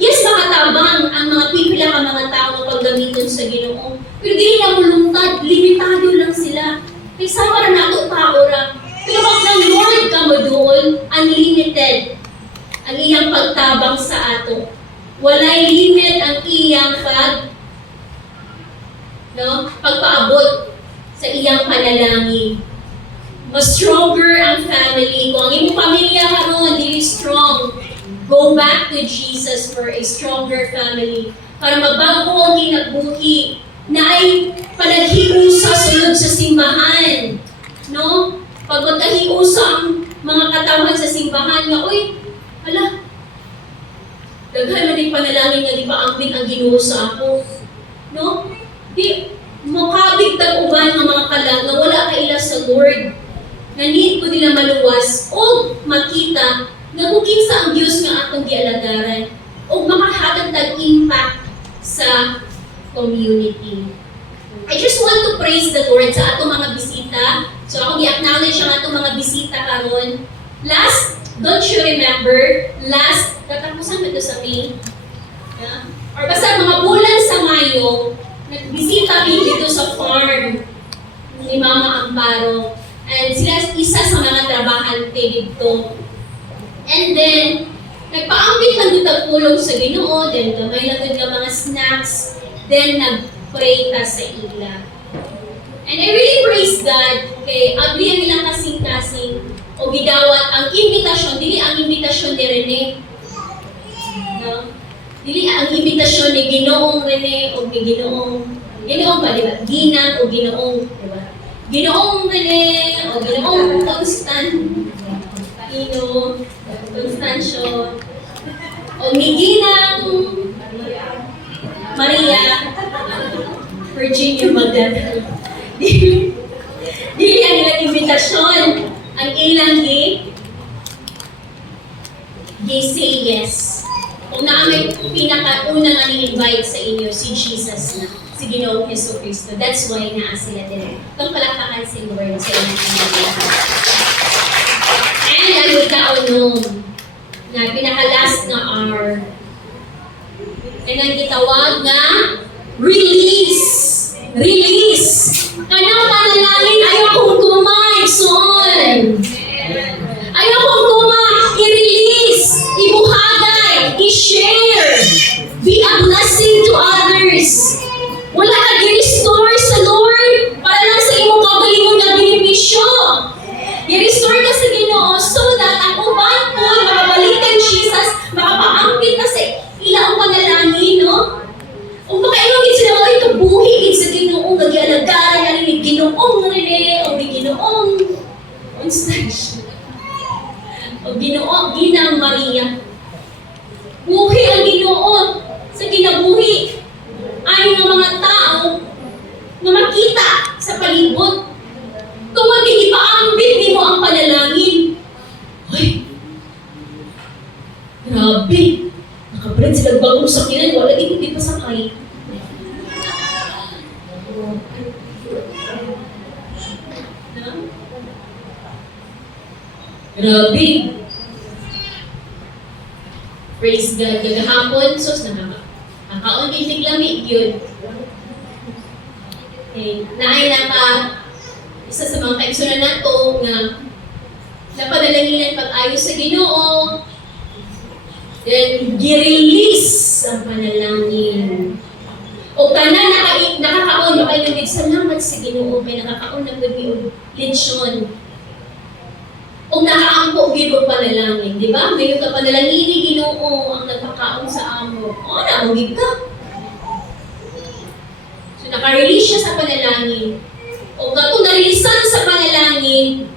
Yes, makatabang ang mga pipila ka mga tao na paggamiton sa Ginoo, pero di lang mulungtad, limitado lang sila. Kaya sama na nato tao ra. Pero pag ng Lord ka mo doon, unlimited ang iyang pagtabang sa ato. Walay limit ang iyang pagpaabot sa iyang panalangin. Mas stronger ang family. Kung ang iyong pamilya karon hindi strong, go back to Jesus for a stronger family. Para mabago ang kinabuhi na ay panaghiusa sulod sa simbahan. No? Pag magkahiusa ang mga katawan sa simbahan nga, uy, hala, daghan man yung panalangin nga di ba ambing ang Ginoo sa ako. No? Di, makabig tag-uban ang mga kalag na wala kaila sa Lord. Na need ko nila maluwas o makita na kung kinsa ang Diyos nga atong gialagaran o makahatag tag-impact sa community. I just want to praise the Lord sa atong mga bisita. So ako i-acknowledge ang atong mga bisita karon. Last, don't you remember, tatapusan mo ito sa May? Yeah? Or basta mga bulan sa Mayo, nagbisita kami dito sa farm ni Mama Amparo. And sila isa sa mga trabahante dito. And then, nagpaambit lang dito tulong sa Ginoo, then gamay lang dito mga snacks, then nag-pray ta sa ila. And I really praise God, okay, abli ang ilang kasing-kasing, o gidawat ang invitasyon, dili ang invitasyon ni Rene. No? Dili ang imbitasyon ni Ginoong Rene o ni Ginoong ba, di ba? Ginang o Ginoong, di ba? Ginoong Rene o Ginoong Constancio o ni Ginang Maria Virginia Magdalena. Dili ang ilang imbitasyon. Ang ilang say yes. Kung na may pinakauna nga ni-invite sa inyo, si Jesus na, si Ginoong Hesus Kristo. That's why naa sila din. Itong palakpakan si Lord sa inyo. And I would kaunom na pinaka-last na R. Kaya gitawag na release. Release. Kanang panalangin, ayaw kong kumaigsoon. Ayaw kong i-release, ibuhagay, i-share. Be a blessing to others. Wala ka i-restore sa Lord para lang sa imong kagalingon na benepisyo. I-restore ka sa Ginoo so that ang uban po, makabalikan Jesus, makapaangkin ka sa ilang panalangin, no? Kung makailogin sila mga ikabuhigin sa Ginoong nag-ialagaran na ni Ginoong Rene o ni Ginoong Constancio o Ginoong Ginang Maria. Buhi ang Ginoo sa ginabuhi. Ay nga mga tao na makita sa palibot. Kung mag-ipaambit ni mo ang panalangin. Ay, grabe. Nakabrad sila bagong sakinan, wala di pa sakay. Grabe. Praise God. Gagahapon, sos nakakaon din lamig yun. Okay. Naay isa sa mga kaigsunan nato nga napadalaginan pag-ayos sa Ginoo. Then, gi-release ang panalangin. O tanan nakakaon, makailang salamat sa Ginoo, kay nakakaon ng gabi o lechon. O nakaampo, gino panalangin, di ba? May yung kapanalangin ni Ginoo ang nagpakaon sa amo. O, namugig ka. So, naka-release siya sa panalangin. O kung narilisan sa panalangin,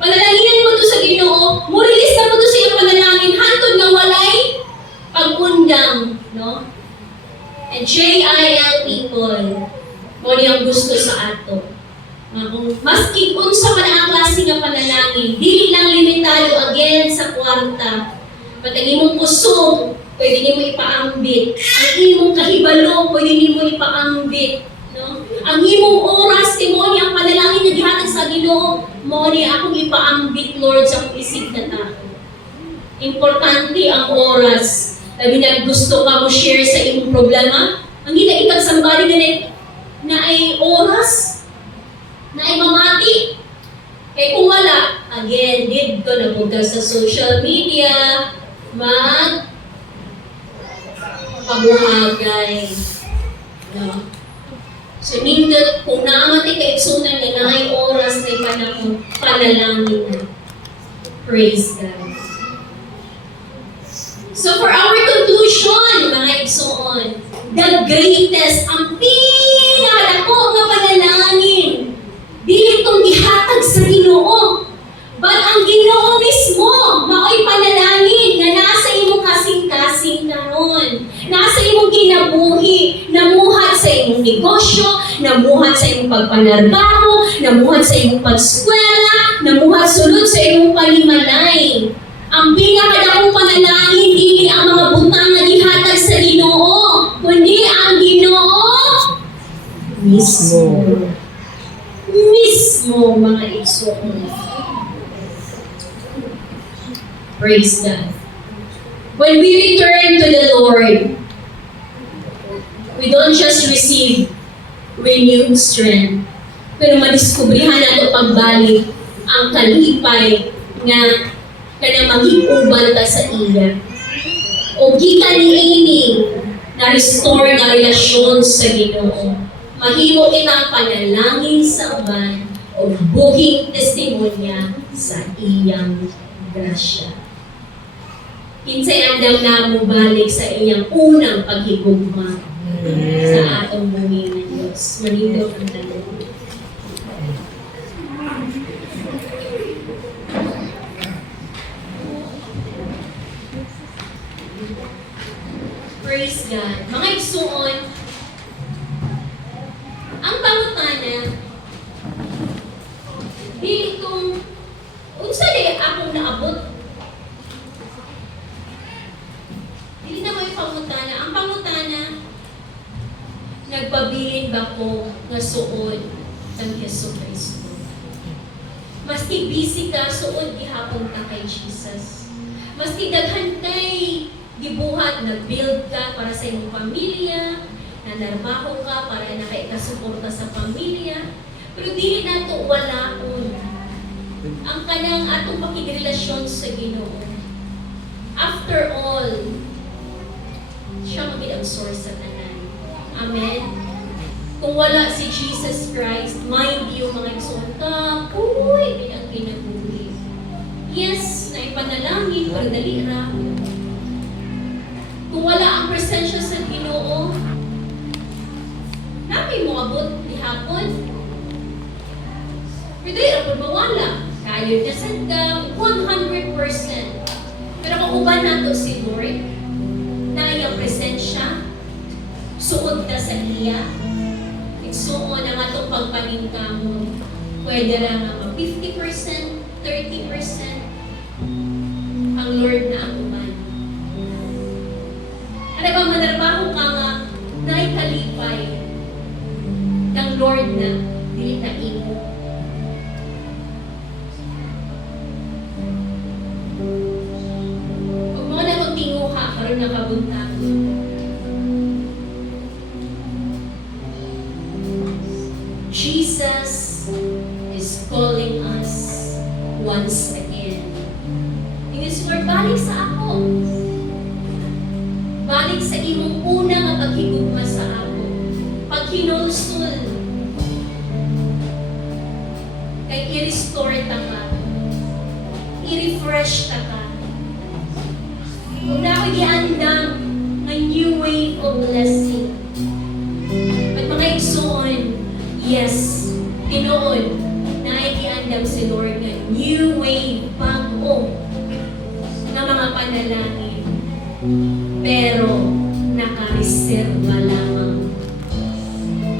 panalangin mo to sa Ginoo, mo-release na mo to sa iyong panalangin, hantod nga walay pag-undang, no? And JIL people, mo niyang gusto sa ato. Kung maski unsa man ang klase nga panalangin, dili lang limitado again sa kwarta. Pag ang imong kusog, pwede nimo ipaambit. Ang imong kahibalo, pwede nimo ipaambit. No? Ang imong oras, mo ni ang panalangin na gihatag sa Ginoo, mo ni akong ipaambit, Lord, sa akong isig na tao. Importante ang oras. Labi na gusto ka mo share sa imong problema, ang ginaitag sambali na ay oras, na ay mamati. Kaya kung wala, again, dito na punta sa social media, pabuhagay. No? So, nindot, kung naamati ka iksunan na ay oras na ipanakong panalangin na. Praise God. So, for our conclusion, mga igsoon, the greatest, ang pinakadako nga panalangin, dili itong gihatag sa Ginoo. But ang Ginoo mismo, mao'y panalangin na nasa imong kasing-kasing karon. Nasa imong kinabuhi, namuhat sa imong negosyo, namuhat sa imong pagpanarbaho, namuhat sa imong pagskwela, namuhat sulod sa imong palimalay. Ang pinakadakong panalangin, dili ang mga butang na gihatag sa Ginoo, kundi ang Ginoo mismo. Mismo, mga igsoon. Praise God. When we return to the Lord, we don't just receive renewed strength, pero madiskubrihan nato pagbalik ang kalipay nga kanang maghiguban ta sa iya. O gikan niini na restore na relasyon sa Ginoo. Mahimo kitang panalangin sa uban o buhing testimonya sa iyang grasya. Kinsay andam na mubalik sa iyang unang paghigugma sa atong buhay ng Diyos. Manindot ang tanan. Praise God. Mga igsuon, ang pangutana, dili kung unsa di akong naabot. Dili na may pangutana. Ang pangutana, nagpabilin ba ko nga suod ng Yesu Kristo? Maski busy ka, suod gihapon ka kay Jesus. Maski daghan kay gibuhat, nag-build ka para sa iyong pamilya, nanarbaho ka para nakaikasuporta sa pamilya, pero dili nato walaon ang kanang atong pakigrelasyon sa Ginoo. After all, siya maging ang source sa tanan. Amen? Kung wala si Jesus Christ, mind you, mga igsoon ka, uy, ang kinabuhi. Yes, naipanalangin, pero dali ra. Kung wala ang presensya sa Ginoo, namin mo abot ni hapon. Pero dahil ako mawala. Kaya niya ka 100%. Pero kung uban nato si Lord, na iyang presensya, suod ka sa iya, igsuon ang atong pagpaningkamon. Pwede lang ang 50%, 30%, ang Lord na ang uban. Ano ba, manarbaho ka nga, naikalipay ng Lord na dili na imo. Kung mga nakong tinguha, karoon nakabuntago. Jesus is calling us once again. Inis, Lord, balik sa ako. Balik sa imong una nga paghigugma sa ako. Paghinulsul. Kay i-restore ta ka. I-refresh ta ka. Kung na ako giandang ng new wave of blessing. At mga igsoon, yes, tinuod na ay giandang si Lord na new wave, bago na mga panalangin. Pero nakareserba lamang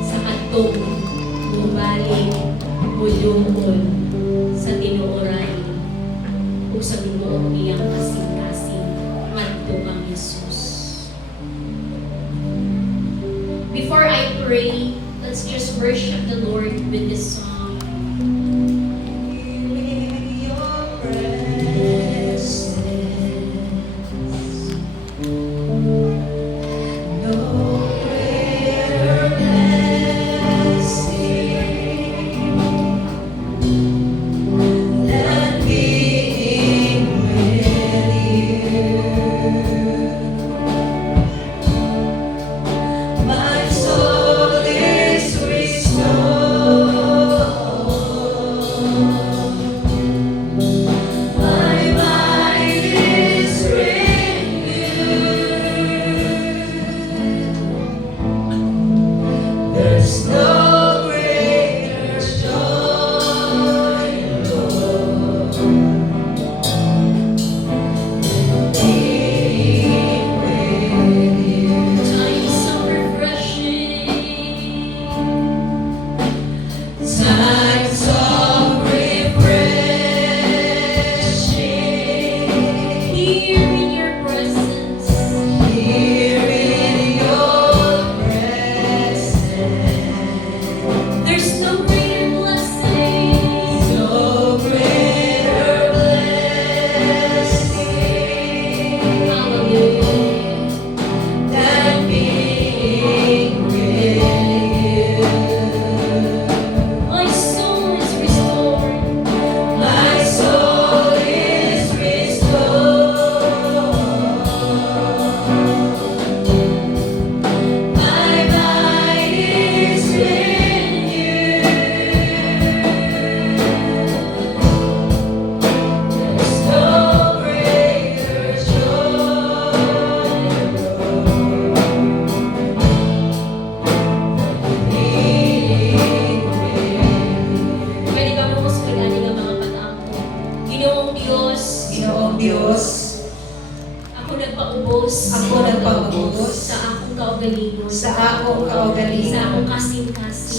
sa katong mubalik muluhon sa tinuoran o sa binuong iyang kasing-kasing madto ang Jesus. Before I pray, let's just worship the Lord with this song. My soul is restored.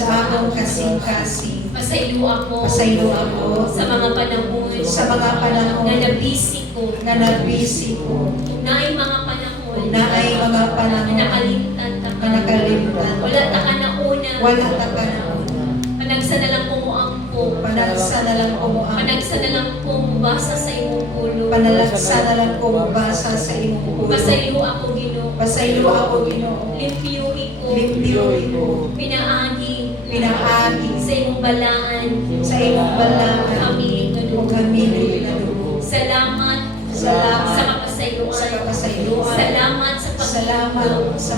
akong kasing-kasing. Pasayo ako Pasayo ako sa mga panahon sa mga panahon na nabisi ko. na nabisi ko. Na ay mga panahon Na ay mga na panahon nakalimtan ta na nakalimutan. Wala ta ka na una. Wala ta ka na una. Panagsa na lang kumuampo. Panalsa na lang kumuang. Panagsa na lang kumubasa sa imong pulo. Panalagsa na lang kumubasa sa imong ulo. Pasayo ako Ginoo. Pasayo ako, Ginoo. Limpyuhi ko. Limpyuhi ko. Pinaagi Pinaagi sa imong balaan. sa imong balangan. Kami O dugo. kami na dugo. Salamat Salamat sa kapasayuan. sa kapasayuan. Salamat sa Salamat pagpapahintulot. sa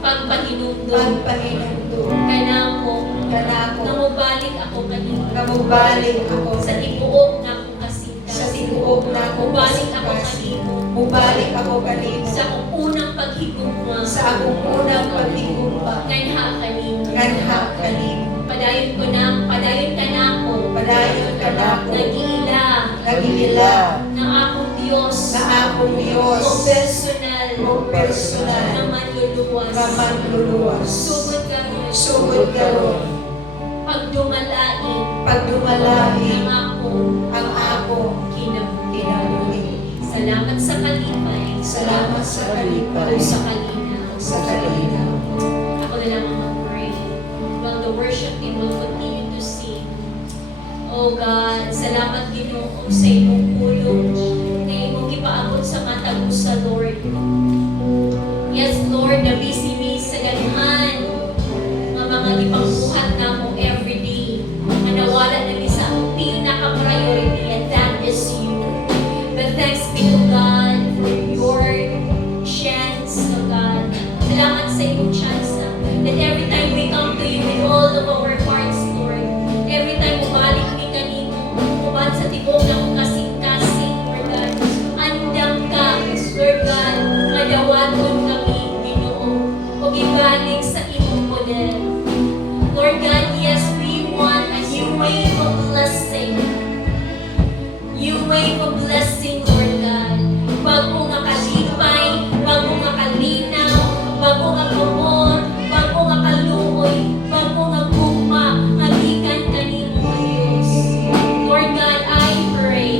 Pagpahinundog. pagpahinandog. Kanako. Kanako. Namubalik ako kanina. Kamubalik ako Sa tibuok na akong kasinta. sa tibuok na ako. Mubalik ako kanino. Mubalik ako kanino. Sa akong unang paghigugma. Sa akong unang paghigugma. Kanha kanino. Kanha kanino. Padayon ka na ako. Padayon ka na ako. Nag-iila Nagigila ng akong Diyos. na akong Diyos. O personal. O personal. Na manluluwas. Na manluluwas. Sugod ka ron. Sugod ka ron. Pagdumalain Pagdumalain ang ako kinabuhi. kinabuhi. Salamat sa kalipay. Salamat sa O kalipay. sa kalinaw. Sa kalinaw. Ako na lang ang mag-pray. While the worship team will continue to sing. Oh God, salamat Ginoo sa imong pulong na imong gipaabot sa matag sa Lord. Yes, Lord, na busy sa ganahan nga mga gipangbuhat namo everyday na nawala na ni sa pinaka-priority, and that is you. But thanks be to God for your chance, oh God. Salamat sa iyong chance that every time we come to you with all of our hearts, Lord, every time mabalik ni kanino, uban sa tibok na kung kasing-kasing, Lord God, andam ka, Lord God, madawaton kami, Ginoo, o ibalik sa imong model. Lord God, yes, we want a new wave of blessing. New wave of blessing, Lord God. Bago nga kalipay, bago nga kalinaw, bago nga kumor, bago nga kaluoy, bago nga gugma, halikan kanimo, Diyos. Lord God, I pray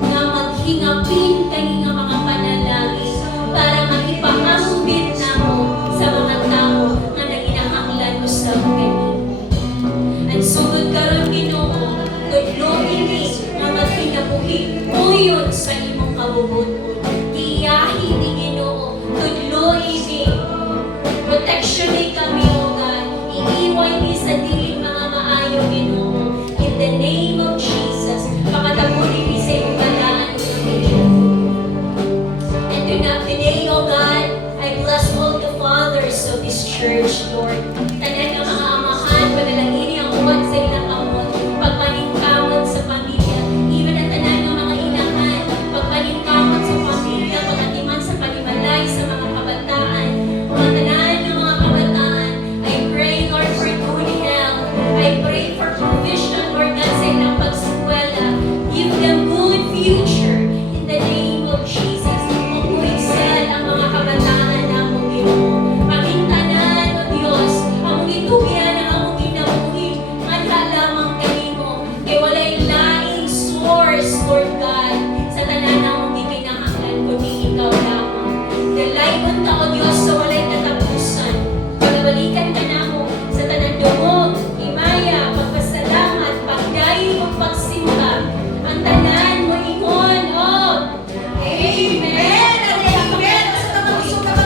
na maghingapin kaninga mga panalangin para makipaambit na mo sa mga tao na naginahanglan mo sa kanino. At sugod karon Ginoo, tudlo ini nga magkinabuhi uyon sa imong kabubuton. Tiyahi ni Ginoo, tudlo ini protection ni kami, O God. Iiwan ni sa dili mga maayo, Ginoo. In the name of Jesus, pakatabunin ni sa iyong balaan, and today, O God, I bless all the fathers of this church, Lord. Tanan ng mga amahan, panalangin ang uwan sa